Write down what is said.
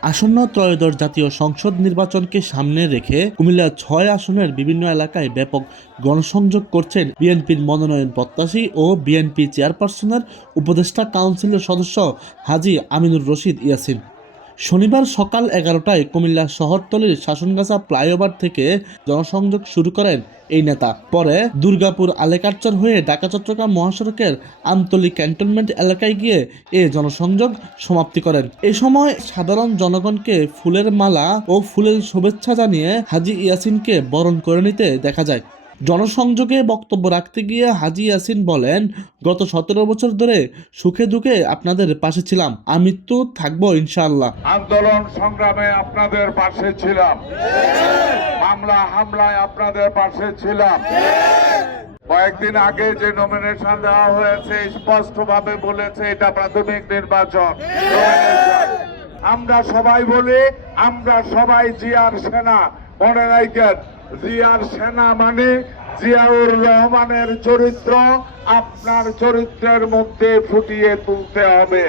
আসন্ন ত্রয়োদশ জাতীয় সংসদ নির্বাচনকে সামনে রেখে কুমিল্লা ৬ আসনের বিভিন্ন এলাকায় ব্যাপক গণসংযোগ করছেন বিএনপির মনোনয়ন প্রত্যাশী ও বিএনপি চেয়ারপারসনের উপদেষ্টা কাউন্সিলের সদস্য হাজী আমিনুর রশিদ ইয়াসিন। শনিবার সকাল ১১টায় কুমিল্লা শহরতলির শাসনগাছা ফ্লাইওভার থেকে জনসংযোগ শুরু করেন এই নেতা। পরে দুর্গাপুর আলেকারচর হয়ে ঢাকা চট্টগ্রাম মহাসড়কের আমতলী ক্যান্টনমেন্ট এলাকায় গিয়ে এ জনসংযোগ সমাপ্তি করেন। এ সময় সাধারণ জনগণকে ফুলের মালা ও ফুলের শুভেচ্ছা জানিয়ে হাজী ইয়াসিনকে বরণ করে নিতে দেখা যায়। জনসংযোগে বক্তব্য রাখতে গিয়ে হাজী ইয়াসিন বলেন, গত ১৭ বছর ধরে সুখে দুঃখে আপনাদের পাশে ছিলাম, আমি তো থাকবো ইনশাআল্লাহ। আন্দোলন সংগ্রামে আপনাদের পাশে ছিলাম, মামলা হামলায় আপনাদের পাশে ছিলাম। কয়েকদিন আগে যে নমিনেশন দেওয়া হয়েছে স্পষ্টভাবে বলেছে এটা প্রাথমিক নির্বাচন। আমরা সবাই বলি আমরা সবাই জিয়ার সেনা। মনে রাখেন, জিয়ার সেনা মানে জিয়াউর রহমানের চরিত্র আপনার চরিত্রের মধ্যে ফুটিয়ে তুলতে হবে।